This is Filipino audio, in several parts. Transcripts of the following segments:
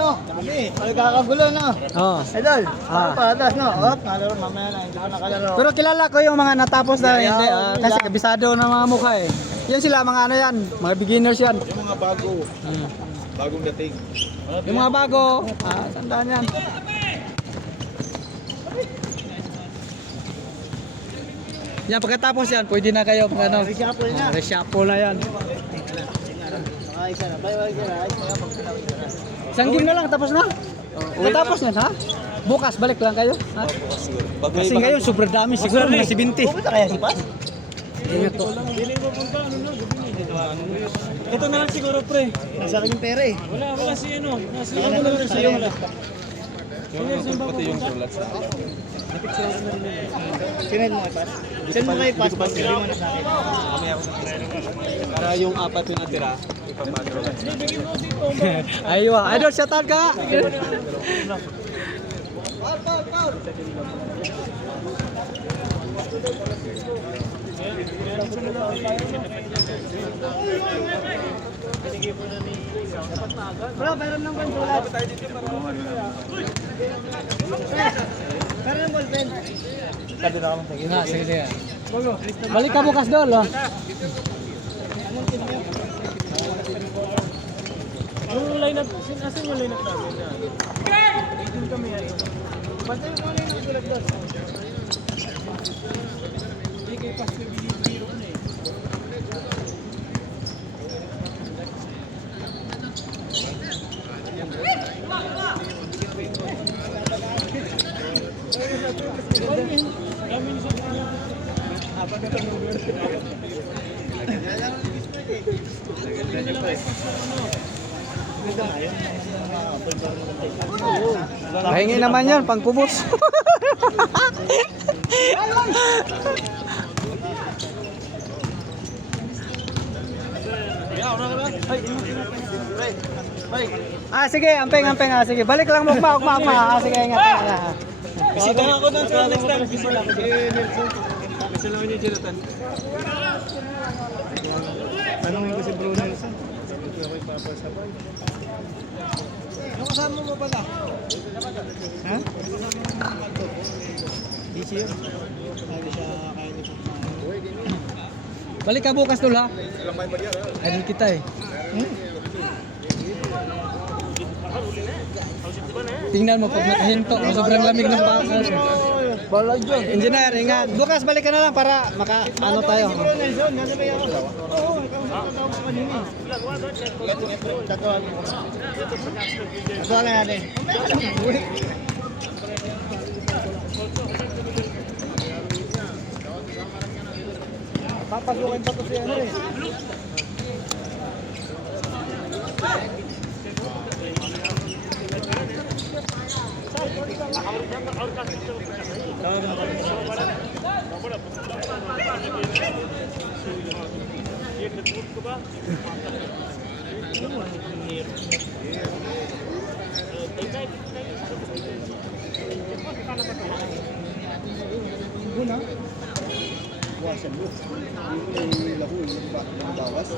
ano? Kami. Nagkakagulo, no? Oo. Idol. Patas, no? Nalaro mamaya na. Hindi ko nakalaro. Pero kilala ko yung mga natapos na hindi. Kasi kabisado na mga mukha eh. Yan sila, mga ano yan. Mga beginners yan. Yung mga bago. Bagong dating. Yung mga bago. Tandaan yan. Yan, pagkatapos yan, pwede na kayo ano. Reshuffle na. Reshuffle na yan. Isa na. Bye-bye ka na. Ayos na kapag pinawin ka na. Isang game na lang, tapos na. Natapos na, ha? Bukas, balik lang kayo. Ha? Kasi ngayon, sobrang dami. Siguro mga 70. Pupunta kaya si Pas? Ingat po. Ito na lang siguro pre. Nasa akin yung pera eh. Wala si ano. Nasa Saka na lang sa'yo. Pati yung sulat sa Sinend mo kay Pas? Send mo kay Pas. Pas, sabi mo na sa akin. Para yung apat yung natira, ipapagro lang. Aywa, idol, shoutout ka. Bro, meron ng bandulat. Meron ng ballpen. Kado na ako Sige na, sige, sige. Balik ka bukas doon, oh. Yung lineup, asan yung lineup namin? Dito kami yan. Bantay mo na yung sulat doon. Hindi kayo Pastor Biro na eh. Pahingi naman yan, pangkubos. Sige, ampeng. Sige, balik lang mo, ugma. Sige, ingat. Bisita ako doon sa next time. Bisita ako doon. Bisita lang niyo, Jonathan. Tanungin ko si Bro Nelson. Ito ako ipapasabay. Yung kasama mo pala. Ha? Di siya. Sabi siya kaya nito. Balik ka bukas doon, ha? Idol kita eh. Tingnan mo pag nakahinto, sobrang lamig ng bakal. Bala dyan. Engineer, ingat. Bukas balik ka na lang para ano tayo. Bro Nelson, nasabay ako. Oo, ikaw tatawag sa kanina. Tatuan. Tatuan na natin. Papasukin pa to si ano eh. Guna. Wasan mo. Yung lahu, yung bawas.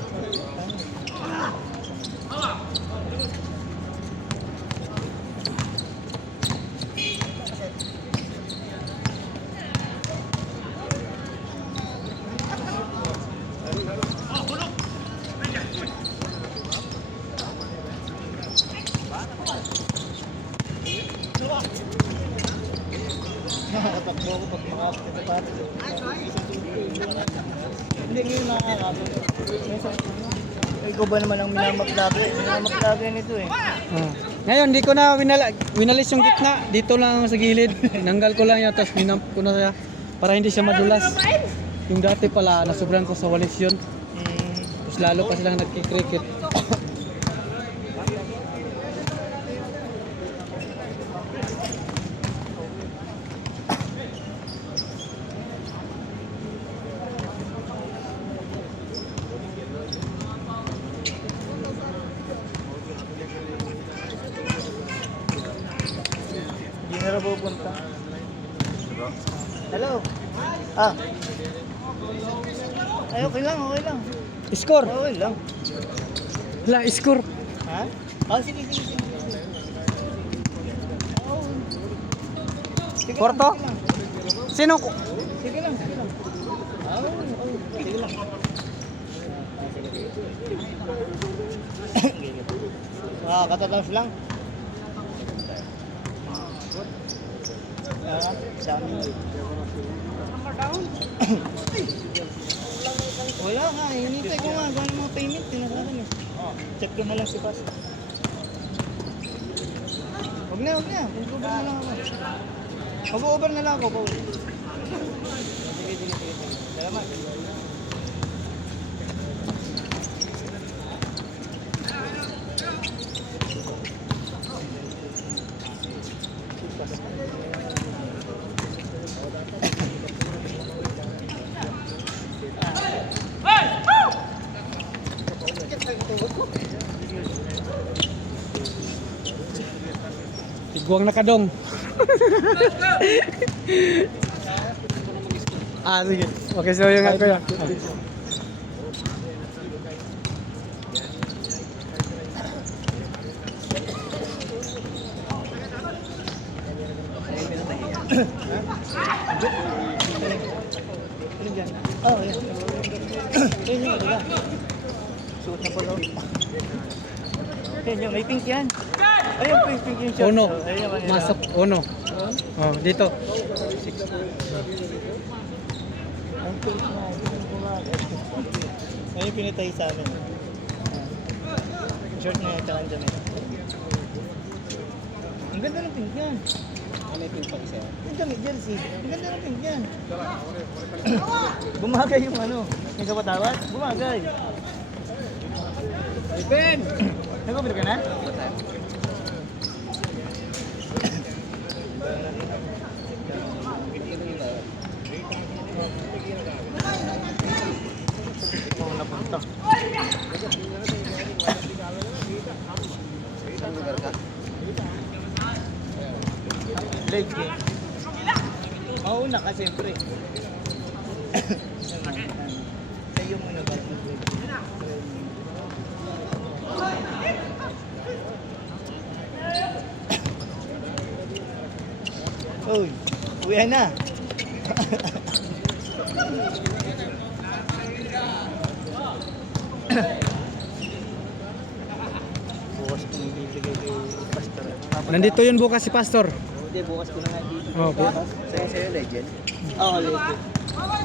Nakakatakbo ako pag makakapit. Hindi ngayon nakakapit. Ikaw ba naman ang minamaklaga? Minamaklaga nito eh. Ngayon, di ko na winalis yung gitna. Dito lang sa gilid. Nanggal ko lang yan, tapos minamp ko na siya para hindi siya madulas. Yung dati pala, nasobrang ko sa walis yun. Tapos lalo pa silang nagkikrikit. Hindi na rin pupunta. Hello? Ay, okay lang. Score! Okay lang. Wala, score! Ha? Sige. Kwarto? Sino? Sige lang, sige lang. Sige lang. Katatapos lang. Dami. Wala nga, hinintay ko nga. Gano'n mga payment, tinasalaman eh. Check ko na lang si Pas. Huwag na. Mag-over na lang ako. Mag-over na lang ako, Paul. Sige. Salamat. Iguang nakadong. Sige. Okay, so yung ako yan. Ano dyan? Oh, yan. Ayun yun, diba? Suot na pala. Ayun yun, may pink yan. Ayun, pink yung short. Uno. Ayun, ayun. Masok uno. Oh, dito. Ang pink na, ayun yung pinitay sa amin. Short na yung tsaka dyan. Ang ganda ng pink yan. May pin pa isa. Yung damit jersey. Ang ganda ng pink yan. Bumagay yung ano. Yung kapatawad. Bumagay. Ben! Nag-over ka na? Oo, napunta. Saan lugar ka? Late game. Mauna ka siyempre. Kayo muna ba? Uy, uwi na. Bukas ko bibigay kay Pastor. Nandito yun bukas si Pastor. Hindi, bukas ko na nga dito. Oh, Sa'yo, legend? Oo, legend.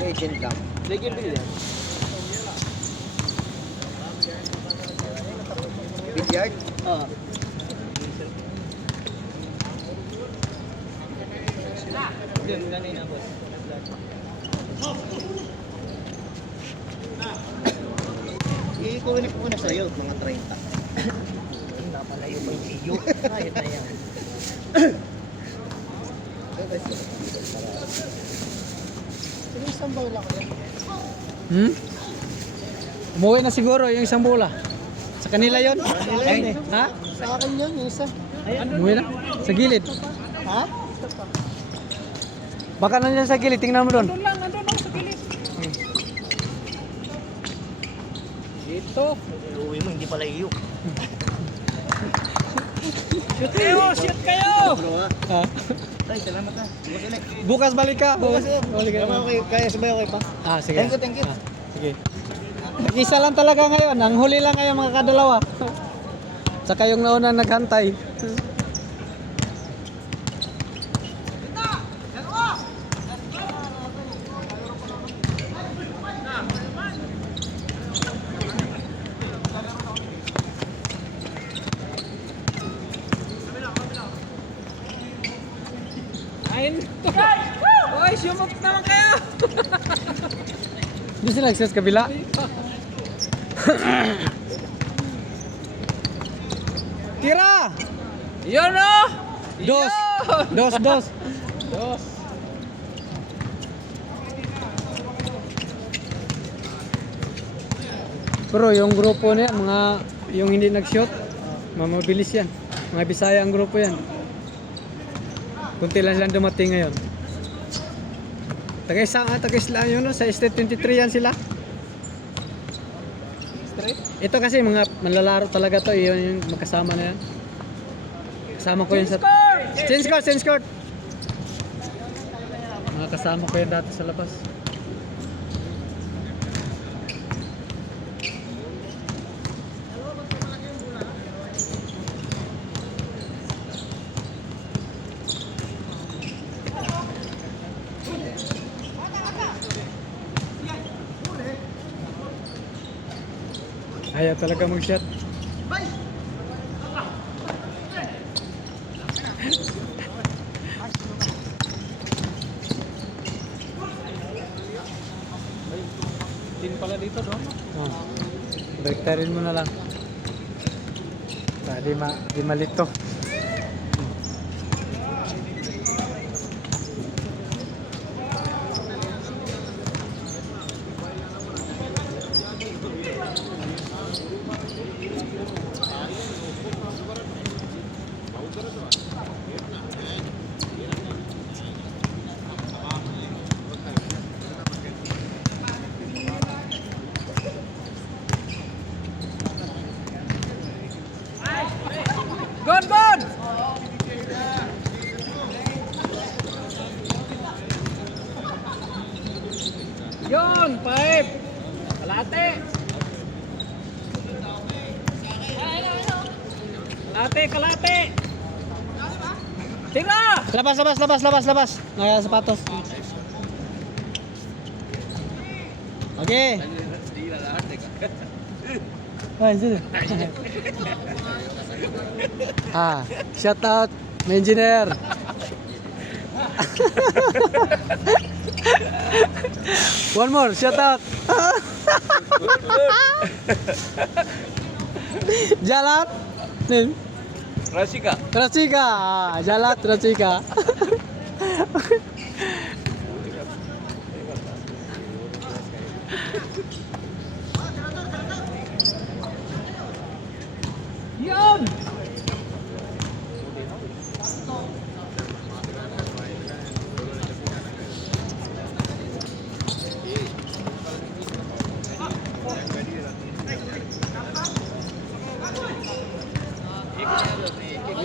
Legend lang. Legend ba yun? Billiard? Oo. Hindi, kanina boss. I-connect ko na sa'yo, mga 30. Napalayo pa yung iyo. Ayot na yan. Sino isang bola ko yan? Umuwi na siguro yung isang bola. Sa kanila yon? Kanila yun eh. Ha? Sa akin yun, yung isa. Umuwi na? Sa gilid. Ha? Baka nandiyan sa gilid, tingnan mo doon. Dito. Uwi mo, hindi pala iyo. Shoot kayo! Ah. Tay, salamat na. Bukas ulit. Bukas balik ka. Bukas ulit. Balik ka. Kaya sabay ako pa. Sige. Thank you. Sige. Isa lang talaga ngayon. Ang huli lang ngayon mga kadalawa. Saka yung nauna naghantay. Hoy, sumot naman kayo! Hindi sila access kabila. Tira! Yun o! Dos! Dos! Pero yung grupo niya, yung hindi nag-shoot, mabilis yan. Mga Bisaya ang grupo yan. Kunti lang silang dumating ngayon. Taga-isla yun, no? Sa Estate 23 yan sila. Ito kasi mga manlalaro talaga to, yun yung magkasama na yan. Kasama ko yun sa... Change court! Mga kasama ko yan dati sa labas. Ayaw talaga mag-shot. Tin pala dito, no? Oh. Baliktarin mo na lang. Di malito. Gon! Yon, 5. Kalate. Kalate. Tira! Labas. Naya sapatos. Okay. Ay, sino? Shout out, my engineer. One more, shout out. Jalat. Nih. Rasika. Jalat Rasika. Yon!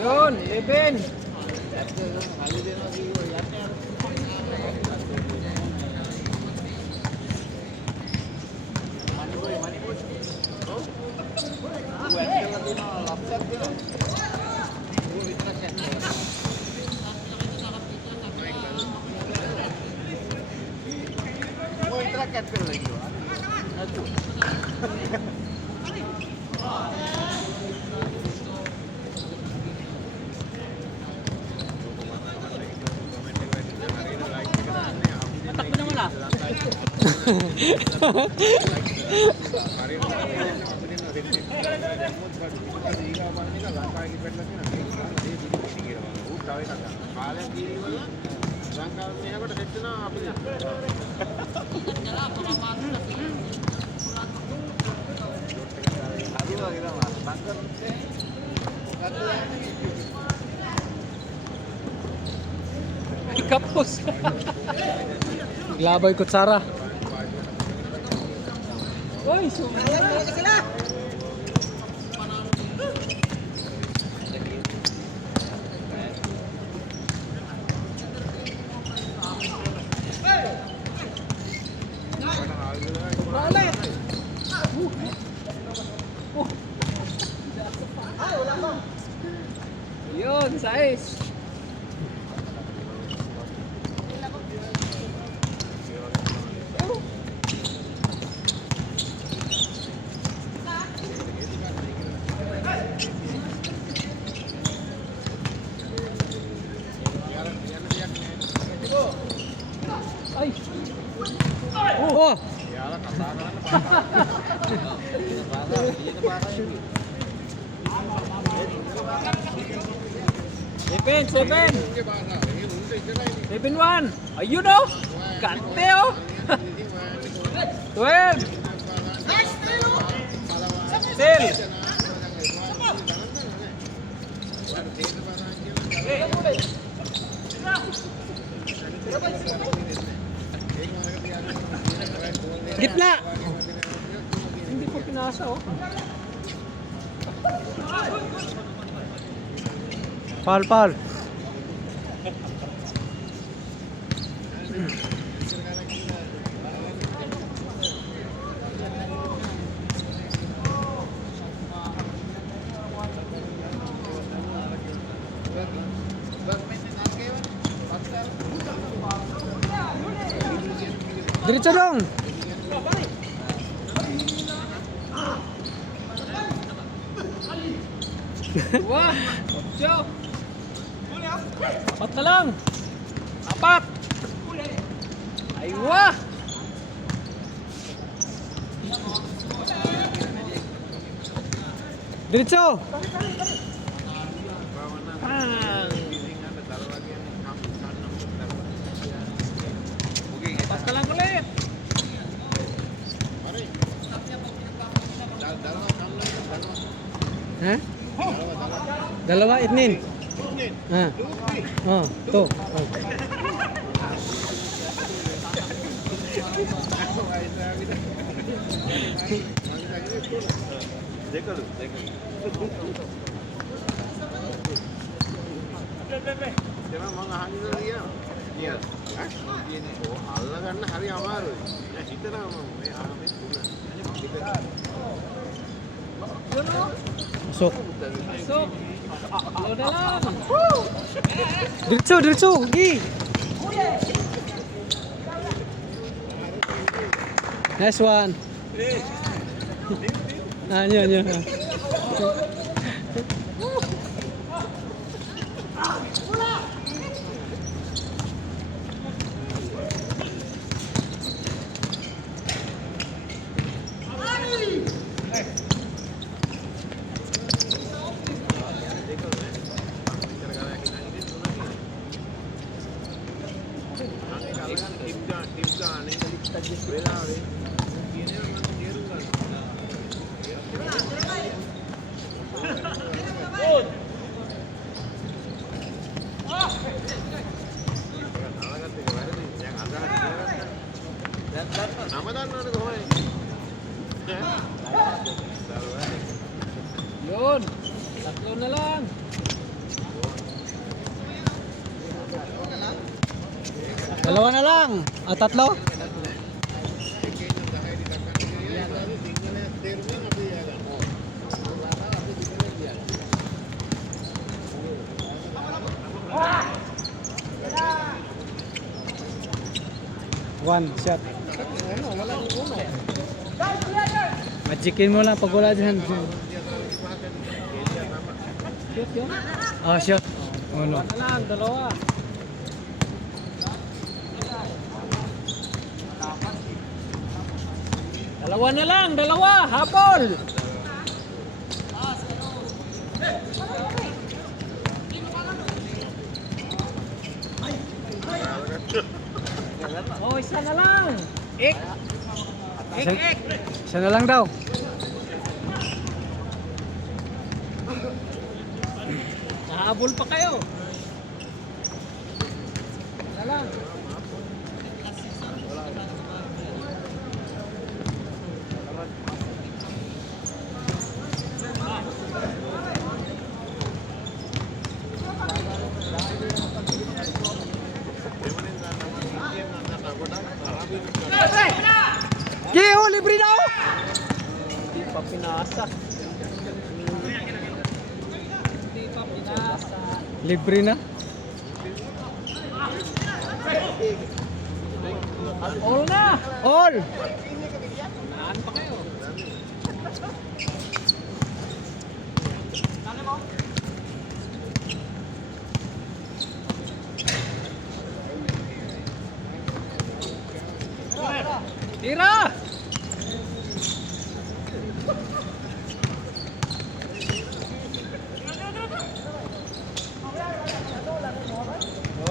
Yun, 11. Matakbo naman ah. Kapos. Glaboy kutsara. Oy, sumama sila. Balit. Yun, size. Ay. Oh. Seven. 7-1. Ayun oh. Kante oh. 12. Still. Gitna. Hindi ko pinasa oh. Pal. Diretso dong. Wah! Siyo! Apat na lang! Apat! Ay, wah! Diretso. Apat na lang ulit! Ha? Dalawa, itnin. Ha? Oh, to. Oh. Masuk. So, tatlo na lang! Diretso, diretso. Gi. Nice one. Ah, yun, yun. Yun! Tatlo na lang! Dalawa na lang. Ah, tatlo. One shot. Magicin mo lang pag wala dyan. Shoot yun! Ah, shot. Uno. Na lang, dalawa! Dalawa na lang, dalawa! Habol! Oh, isa na lang! Ik! Ik, ik! Isa na lang daw. Nahabol pa kayo! Isa na lang! Gi, oh, libre na oh. Hindi pa pinasa. Hindi pa pinasa. Libre na. All na! All. Saan pa kayo? Tira!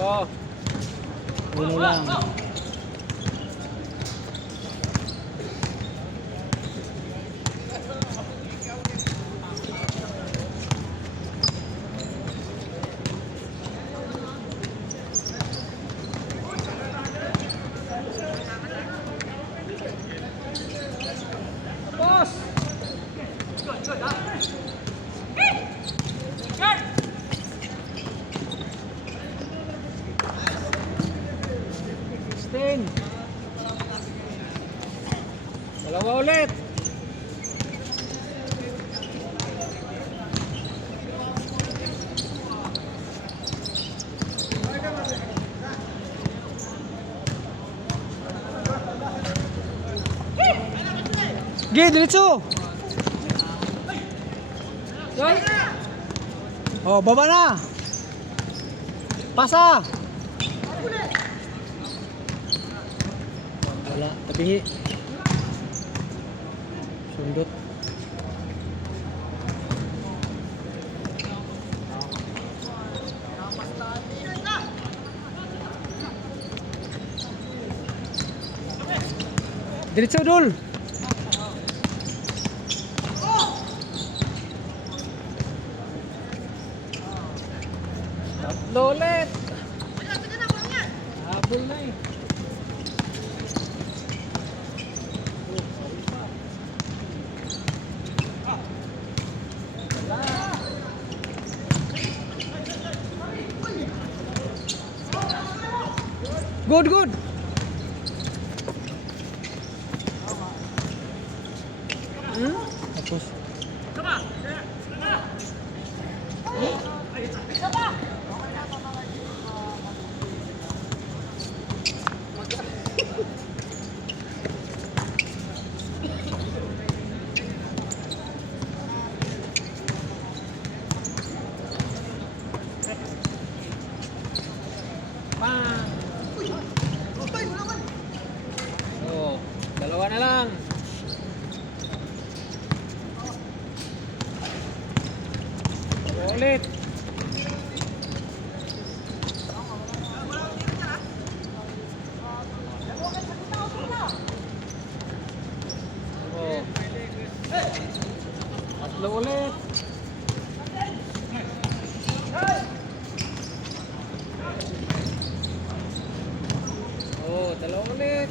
Oh, Uno lang. boss! Gi, diretso. Oh, baba na. Pasa. Wala, tabihi. Sundot. Diretso, Dul. Lolet! Habol na eh. Good, good. Tapos. Oh, dalawa na lang. Ulit. Oh. Tatlo ulit. Oh, dalawa ulit.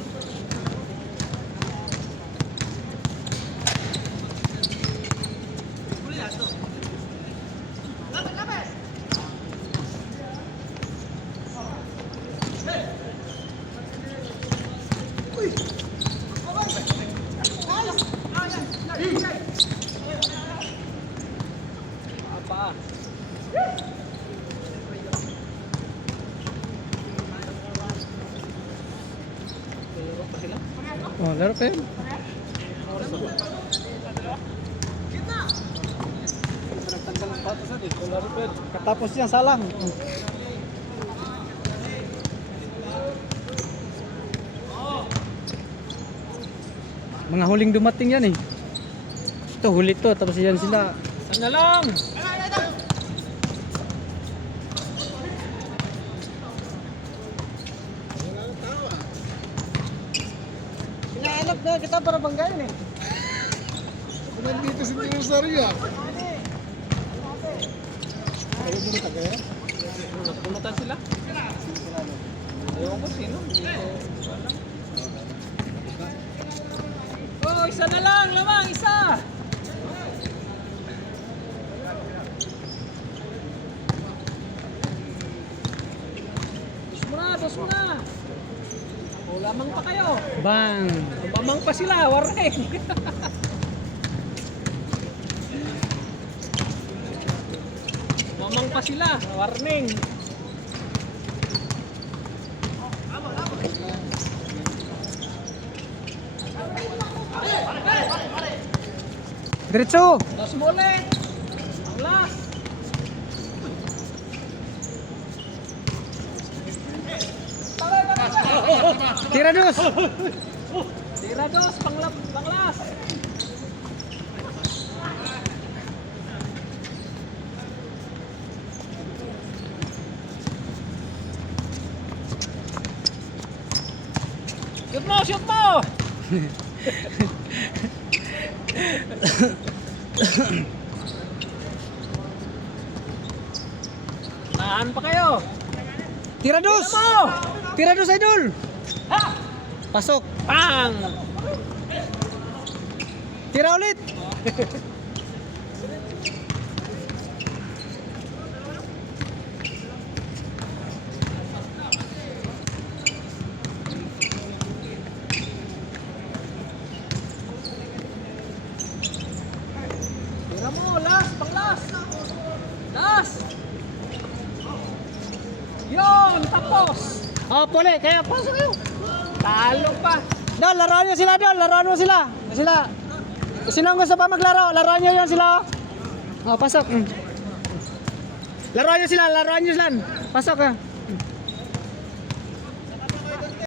Apa? Laro pa sila? Oh, laro pa yun. Nagtanggal ng patas natin. Laro pa yun. Katapos yan, salang. Mga huling dumating yan eh. Ito, huli to. Tapos yan sila. Saan na lang? Hinahanap na kita para banggain eh. Nandito si Rosario. Nagpulutan sila? Ewan ko sino. Oh, isa na lang, lamang, isa! Dos mo na! O, lamang pa kayo. Bang! Lamang pa sila, warning! Lamang pa sila, warning! Diretso! Dos mo ulit! Ang last! Tira dos! Tira dos, panglas! Shoot mo! Shoot mo! Tahan pa kayo! Tira dos! Tira mo! Tira dos, idol! Ha! Pasok! Pang! Tira ulit! Tira mo! Last! Pang-last! Last! Yun! Tapos! Oh, puli! Kaya pasok kayo! Talo pa! Dal, laruan nyo sila, Dal! Laruan mo sila! Sila! Sino ang gusto pa maglaro? Laruan nyo yan sila. Oh, pasok. Laruan nyo sila, Pasok ah.